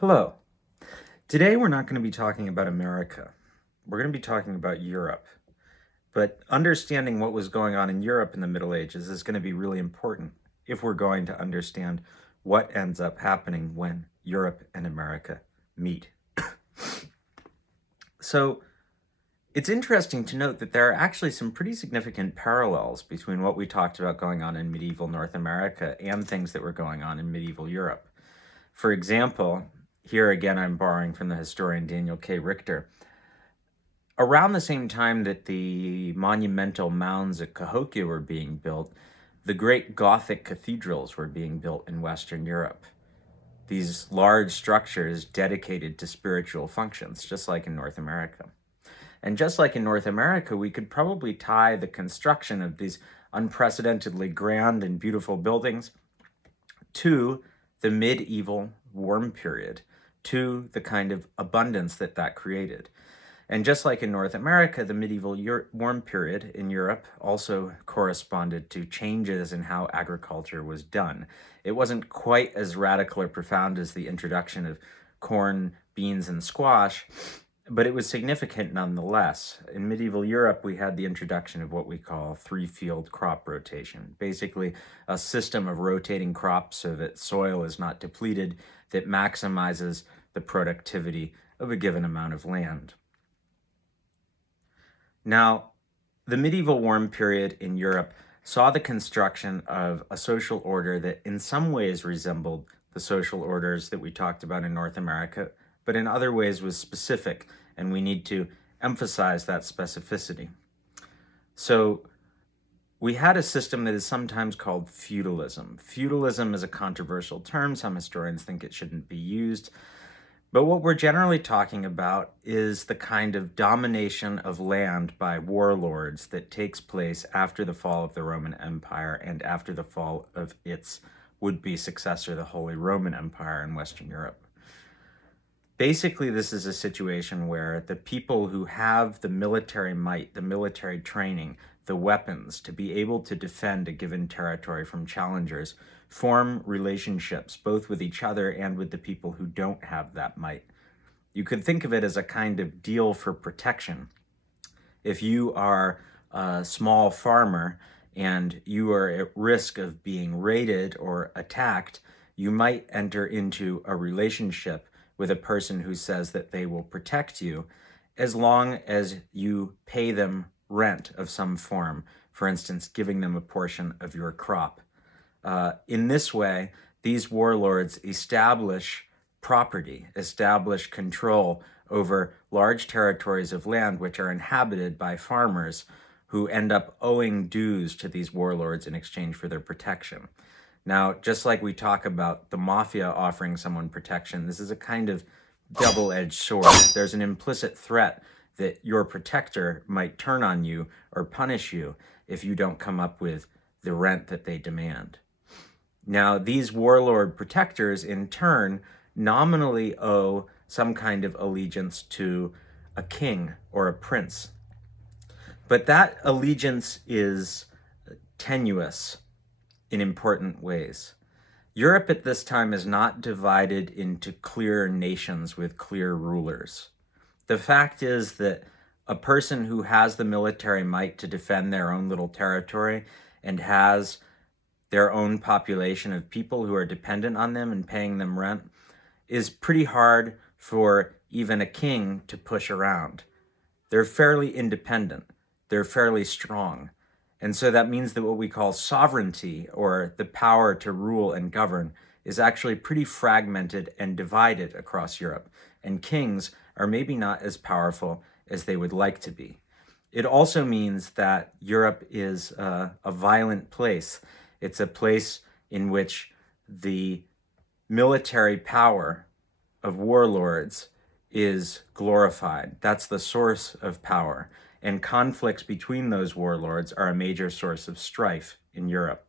Hello. Today we're not going to be talking about America. We're going to be talking about Europe. But understanding what was going on in Europe in the Middle Ages is going to be really important if we're going to understand what ends up happening when Europe and America meet. So it's interesting to note that there are actually some pretty significant parallels between what we talked about going on in medieval North America and things that were going on in medieval Europe. For example, here again I'm borrowing from the historian Daniel K. Richter. Around the same time that the monumental mounds at Cahokia were being built, the great Gothic cathedrals were being built in Western Europe. These large structures dedicated to spiritual functions, just like in North America. And just like in North America, we could probably tie the construction of these unprecedentedly grand and beautiful buildings to the medieval warm period, to the kind of abundance that created. And just like in North America, the medieval warm period in Europe also corresponded to changes in how agriculture was done. It wasn't quite as radical or profound as the introduction of corn, beans, and squash, but it was significant nonetheless. In medieval Europe, we had the introduction of what we call three-field crop rotation, basically a system of rotating crops so that soil is not depleted, that maximizes the productivity of a given amount of land. Now, the medieval warm period in Europe saw the construction of a social order that in some ways resembled the social orders that we talked about in North America, but in other ways was specific, and we need to emphasize that specificity. So we had a system that is sometimes called feudalism. Feudalism is a controversial term. Some historians think it shouldn't be used. But what we're generally talking about is the kind of domination of land by warlords that takes place after the fall of the Roman Empire and after the fall of its would-be successor, the Holy Roman Empire in Western Europe. Basically, this is a situation where the people who have the military might, the military training, the weapons to be able to defend a given territory from challengers form relationships both with each other and with the people who don't have that might. You could think of it as a kind of deal for protection. If you are a small farmer and you are at risk of being raided or attacked, you might enter into a relationship with a person who says that they will protect you as long as you pay them rent of some form, for instance, giving them a portion of your crop. In this way, these warlords establish property, establish control over large territories of land which are inhabited by farmers who end up owing dues to these warlords in exchange for their protection. Now, just like we talk about the mafia offering someone protection, this is a kind of double-edged sword. There's an implicit threat that your protector might turn on you or punish you if you don't come up with the rent that they demand. Now, these warlord protectors, in turn, nominally owe some kind of allegiance to a king or a prince. But that allegiance is tenuous in important ways. Europe at this time is not divided into clear nations with clear rulers. The fact is that a person who has the military might to defend their own little territory and has their own population of people who are dependent on them and paying them rent is pretty hard for even a king to push around. They're fairly independent. They're fairly strong. And so that means that what we call sovereignty, or the power to rule and govern, is actually pretty fragmented and divided across Europe. And kings are maybe not as powerful as they would like to be. It also means that Europe is a violent place. It's a place in which the military power of warlords is glorified. That's the source of power. And conflicts between those warlords are a major source of strife in Europe.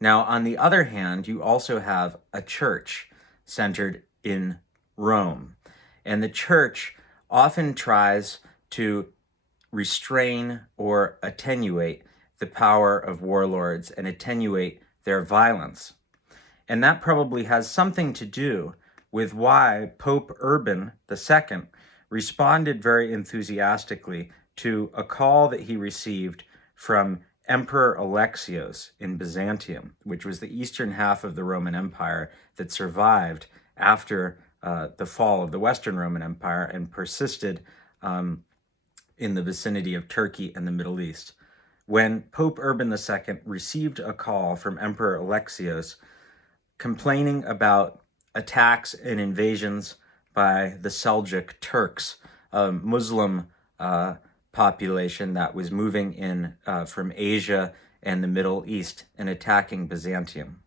Now, on the other hand, you also have a church centered in Rome. And the church often tries to restrain or attenuate the power of warlords and attenuate their violence. And that probably has something to do with why Pope Urban II responded very enthusiastically to a call that he received from Emperor Alexios in Byzantium, which was the eastern half of the Roman Empire that survived after the fall of the Western Roman Empire and persisted in the vicinity of Turkey and the Middle East. When Pope Urban II received a call from Emperor Alexios complaining about attacks and invasions by the Seljuk Turks, a Muslim population that was moving in from Asia and the Middle East and attacking Byzantium.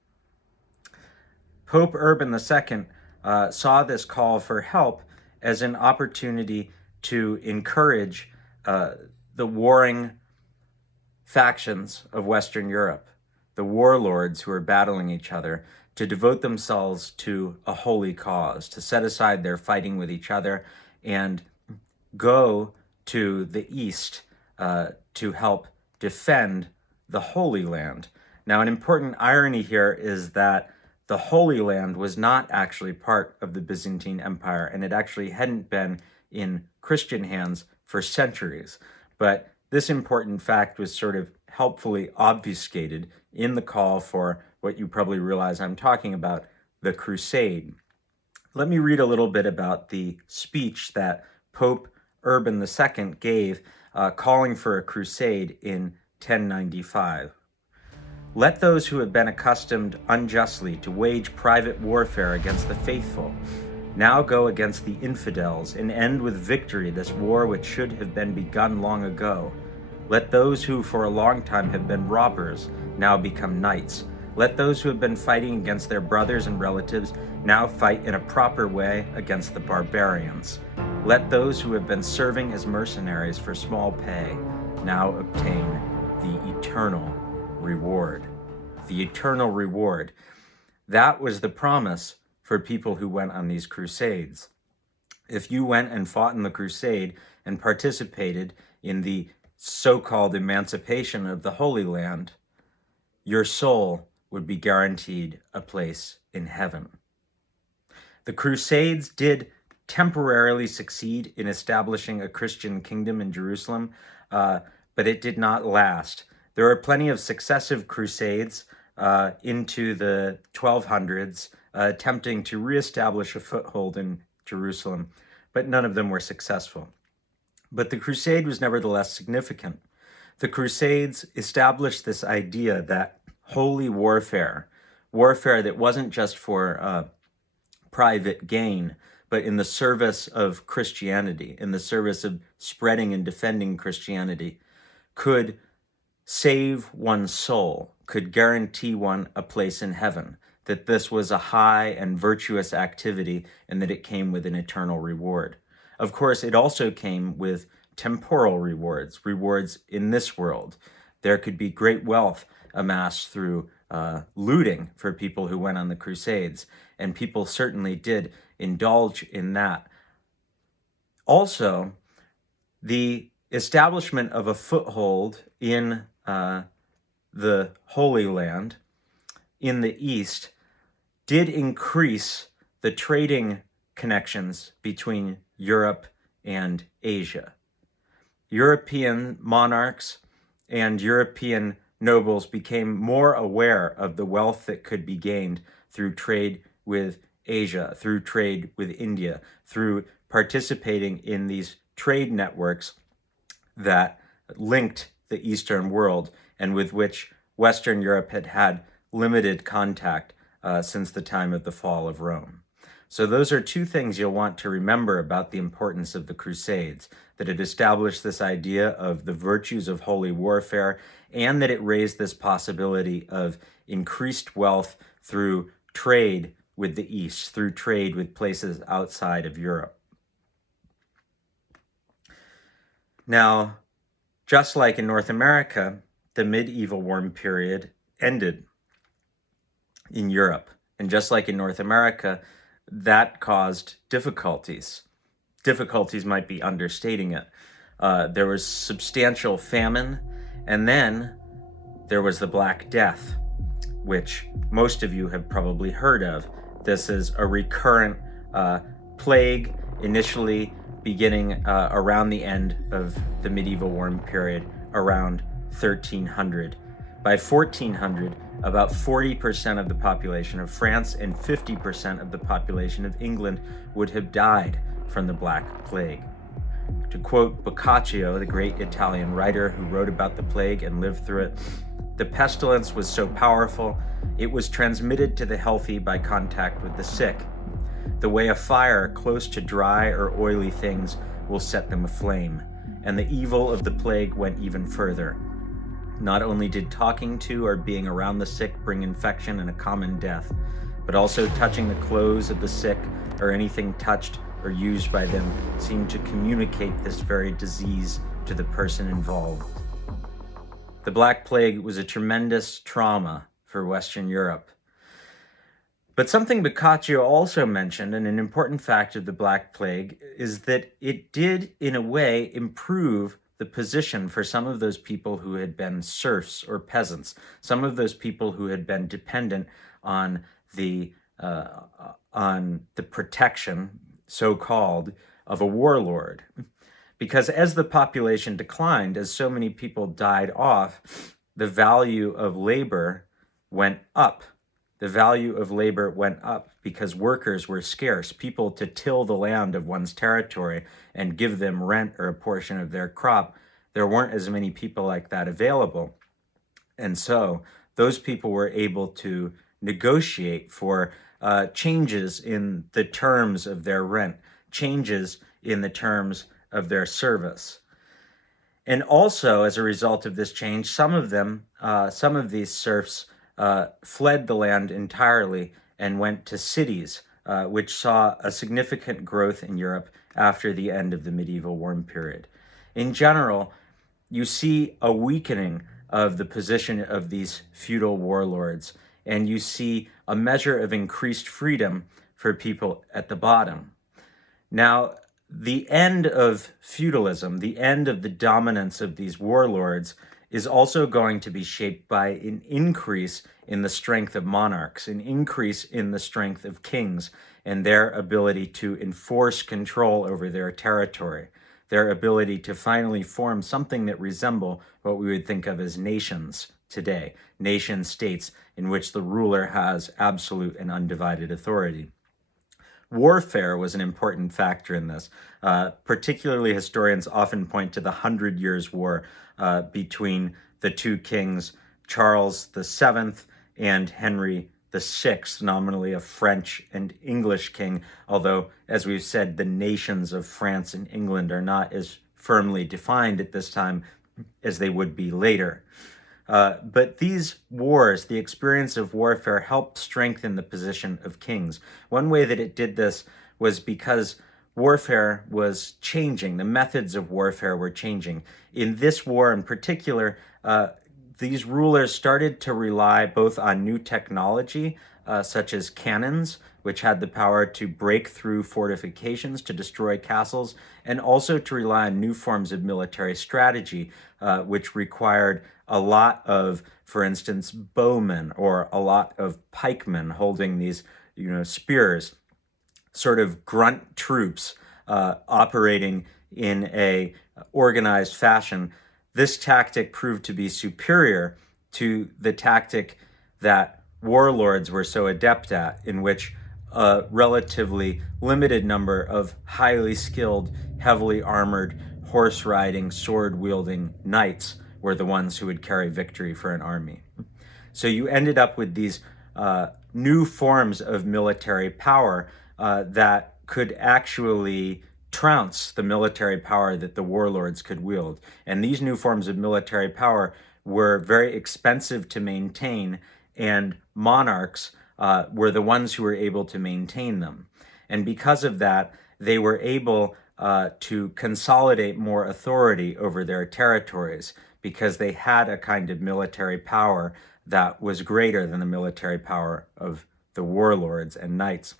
Pope Urban II saw this call for help as an opportunity to encourage the warring factions of Western Europe, the warlords who are battling each other, to devote themselves to a holy cause, to set aside their fighting with each other and go to the east to help defend the Holy Land. Now, an important irony here is that the Holy Land was not actually part of the Byzantine Empire, and it actually hadn't been in Christian hands for centuries. But this important fact was sort of helpfully obfuscated in the call for what you probably realize I'm talking about, the Crusade. Let me read a little bit about the speech that Pope Urban II gave calling for a crusade in 1095. Let those who have been accustomed unjustly to wage private warfare against the faithful now go against the infidels and end with victory this war which should have been begun long ago. Let those who for a long time have been robbers now become knights. Let those who have been fighting against their brothers and relatives now fight in a proper way against the barbarians. Let those who have been serving as mercenaries for small pay now obtain the eternal reward. The eternal reward. That was the promise for people who went on these crusades. If you went and fought in the crusade and participated in the so-called emancipation of the Holy Land, your soul would be guaranteed a place in heaven. The Crusades did temporarily succeed in establishing a Christian kingdom in Jerusalem, but it did not last. There were plenty of successive crusades into the 1200s attempting to reestablish a foothold in Jerusalem, but none of them were successful. But the crusade was nevertheless significant. The Crusades established this idea that holy warfare that wasn't just for private gain, but in the service of Christianity, in the service of spreading and defending Christianity, could save one's soul, could guarantee one a place in heaven, that this was a high and virtuous activity and that it came with an eternal reward. Of course, it also came with temporal rewards, rewards in this world. There could be great wealth amassed through looting for people who went on the Crusades, and people certainly did indulge in that. Also, the establishment of a foothold in the Holy Land in the East did increase the trading connections between Europe and Asia. European monarchs and European nobles became more aware of the wealth that could be gained through trade with Asia, through trade with India, through participating in these trade networks that linked the Eastern world and with which Western Europe had had limited contact since the time of the fall of Rome. So those are two things you'll want to remember about the importance of the Crusades, that it established this idea of the virtues of holy warfare and that it raised this possibility of increased wealth through trade with the East, through trade with places outside of Europe. Now, just like in North America, the medieval warm period ended in Europe. And just like in North America, that caused difficulties. Difficulties might be understating it. There was substantial famine, and then there was the Black Death, which most of you have probably heard of. This is a recurrent Plague initially beginning around the end of the medieval warm period, around 1300. By 1400, about 40% of the population of France and 50% of the population of England would have died from the Black Plague. To quote Boccaccio, the great Italian writer who wrote about the plague and lived through it, the pestilence was so powerful, it was transmitted to the healthy by contact with the sick. The way a fire close to dry or oily things will set them aflame. And the evil of the plague went even further. Not only did talking to or being around the sick bring infection and a common death, but also touching the clothes of the sick or anything touched or used by them seemed to communicate this very disease to the person involved. The Black Plague was a tremendous trauma for Western Europe. But something Boccaccio also mentioned, and an important fact of the Black Plague, is that it did, in a way, improve the position for some of those people who had been serfs or peasants, some of those people who had been dependent on the protection, so-called, of a warlord. Because as the population declined, as so many people died off, the value of labor went up. The value of labor went up because workers were scarce. People to till the land of one's territory and give them rent or a portion of their crop, there weren't as many people like that available. And so those people were able to negotiate for changes in the terms of their rent, changes in the terms of their service. And also, as a result of this change, some of these serfs fled the land entirely and went to cities, which saw a significant growth in Europe after the end of the medieval warm period. In general, you see a weakening of the position of these feudal warlords, and you see a measure of increased freedom for people at the bottom. Now, the end of feudalism, the end of the dominance of these warlords, is also going to be shaped by an increase in the strength of monarchs, an increase in the strength of kings and their ability to enforce control over their territory, their ability to finally form something that resemble what we would think of as nations today, nation states in which the ruler has absolute and undivided authority. Warfare was an important factor in this. Particularly, historians often point to the 100 Years' War between the two kings, Charles VII and Henry VI, nominally a French and English king, although, as we've said, the nations of France and England are not as firmly defined at this time as they would be later. But these wars, the experience of warfare, helped strengthen the position of kings. One way that it did this was because warfare was changing. The methods of warfare were changing. In this war in particular, these rulers started to rely both on new technology, such as cannons, which had the power to break through fortifications, to destroy castles, and also to rely on new forms of military strategy, which required a lot of, for instance, bowmen or a lot of pikemen holding these, spears, sort of grunt troops operating in a organized fashion. This tactic proved to be superior to the tactic that warlords were so adept at, in which a relatively limited number of highly skilled, heavily armored, horse-riding, sword-wielding knights were the ones who would carry victory for an army. So you ended up with these new forms of military power that could actually trounce the military power that the warlords could wield. And these new forms of military power were very expensive to maintain, and monarchs were the ones who were able to maintain them. And because of that, they were able to consolidate more authority over their territories, because they had a kind of military power that was greater than the military power of the warlords and knights.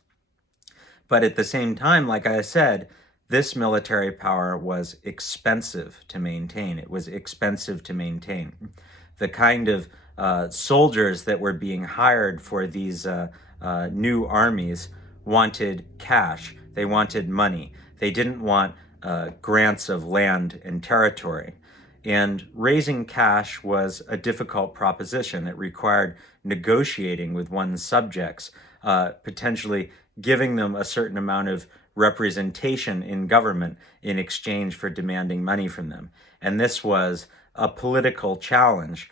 But at the same time, like I said, this military power was expensive to maintain. It was expensive to maintain. The kind of soldiers that were being hired for these new armies wanted cash, they wanted money. They didn't want grants of land and territory. And raising cash was a difficult proposition. It required negotiating with one's subjects, potentially giving them a certain amount of representation in government in exchange for demanding money from them. And this was a political challenge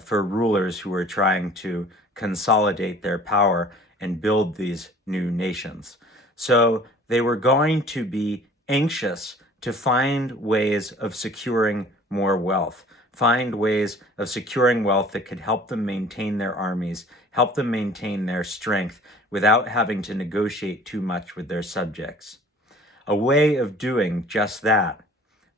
for rulers who were trying to consolidate their power and build these new nations. So they were going to be anxious to find ways of securing more wealth, find ways of securing wealth that could help them maintain their armies, help them maintain their strength without having to negotiate too much with their subjects. A way of doing just that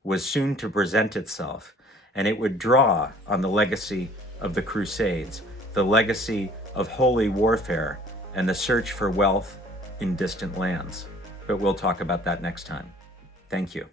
was soon to present itself, and it would draw on the legacy of the Crusades, the legacy of holy warfare, and the search for wealth in distant lands. But we'll talk about that next time. Thank you.